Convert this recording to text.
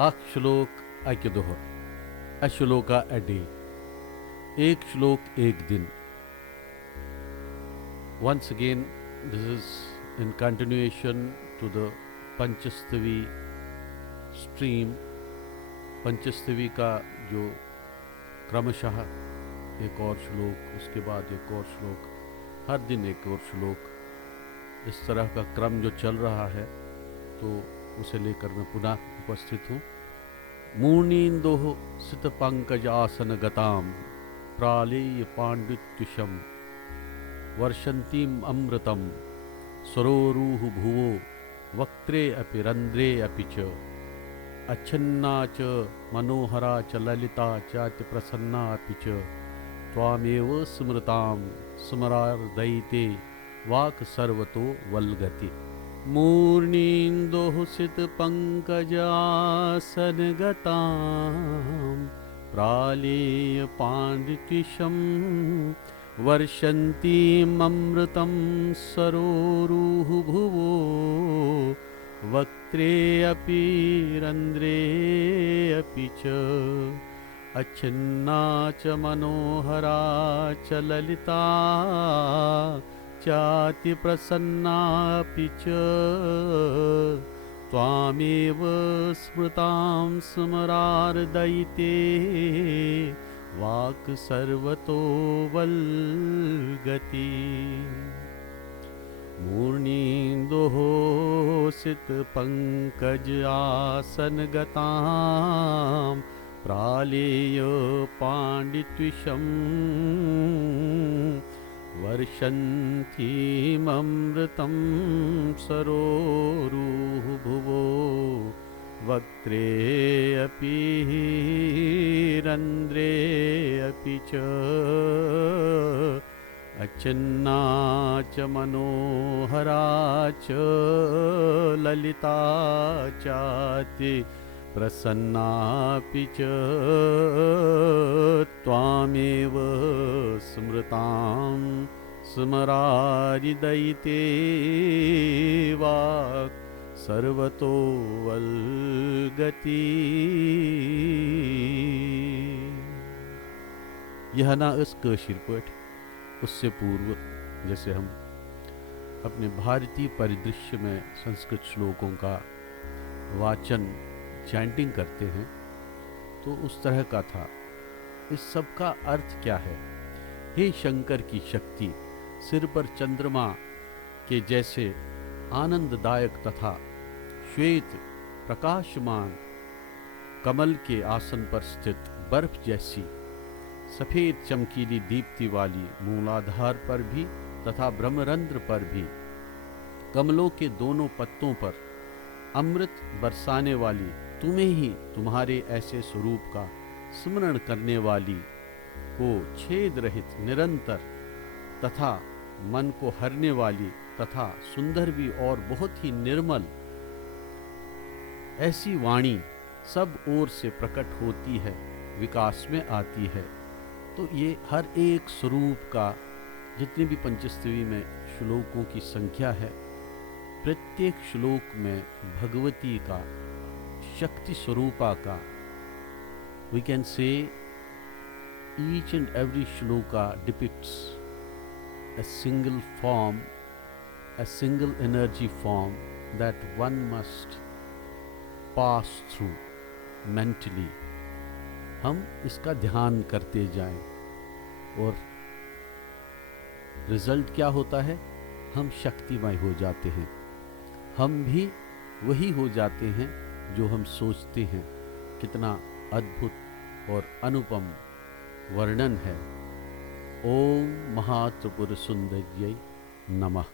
अख श्लोक अकि दोह अश्लोका a day एक श्लोक एक दिन. Once again, this is in continuation to the Panchastavi stream. Panchastavi का जो क्रमशः एक और श्लोक, उसके बाद एक और श्लोक, हर दिन एक और श्लोक, इस तरह का क्रम जो चल रहा है, तो उसे लेकर मैं पुनः उपस्थित हूँ. मूर्णीन्दोः सितपङ्कजासन गताम प्रालेय पाण्डित्युषम वर्षन्तीम अमृतम सरोरुह भुवो वक्त्रे अपि रंद्रे अपि च अच्छन्ना च मनोहरा च ललिता चाति प्रसन्ना अपि च त्वामेव स्मृतां स्मरार्दयिते वाक् सर्वतो वल्गति. मूर्णीन्दोः सितपङ्कजासनगतां प्रालेय पाण्डित्युषं वर्षन्तीममृतं सरोरुह भुवो वक्त्रे अपि रन्ध्रे अपि च अच्छन्ना च मनोहरा च ललिता चाति प्रसन्नापि च त्वामेव स्मृतां स्मरार्दयिते वाक् सर्वतो वल्गति. मूर्णीन्दोः सितपङ्कजासनगतां प्रालेय पाण्डित्युषं वर्षन्तीममृतं सरोरुह भुवो वक्त्रे अपि रन्ध्रे अपि च अच्छन्ना च मनोहरा च ललिता चाति प्रसन्नापि च त्वामेव स्मृतां स्मरारिदयिते वाक् सर्वतो वल्गति. यह ना इस कशीर पठ उससे पूर्व जैसे हम अपने भारतीय परिदृश्य में संस्कृत श्लोकों का वाचन चैंटिंग करते हैं, तो उस तरह का था. इस सब का अर्थ क्या है? हे शंकर की शक्ति, सिर पर चंद्रमा के जैसे आनंददायक तथा श्वेत प्रकाशमान कमल के आसन पर स्थित बर्फ जैसी सफेद चमकीली दीप्ति वाली मूलाधार पर भी तथा ब्रह्मरंध्र पर भी कमलों के दोनों पत्तों पर अमृत बरसाने वाली तुम्हें ही तुम्हारे ऐसे स्वरूप का स्मरण करने वाली को छेद रहित निरंतर तथा मन को हरने वाली तथा सुंदर भी और बहुत ही निर्मल ऐसी वाणी सब ओर से प्रकट होती है, विकास में आती है. तो ये हर एक स्वरूप का, जितने भी पंचस्तवी में श्लोकों की संख्या है, प्रत्येक श्लोक में भगवती का, शक्ति स्वरूपा का, we can say each and every shloka depicts a single form, a single energy form that one must pass through mentally. हम इसका ध्यान करते जाएं और रिजल्ट क्या होता है? हम शक्तिमय हो जाते हैं. हम भी वही हो जाते हैं जो हम सोचते हैं. कितना अद्भुत और अनुपम वर्णन है. ओम महात्रिपुर सुंदर्यै नमः.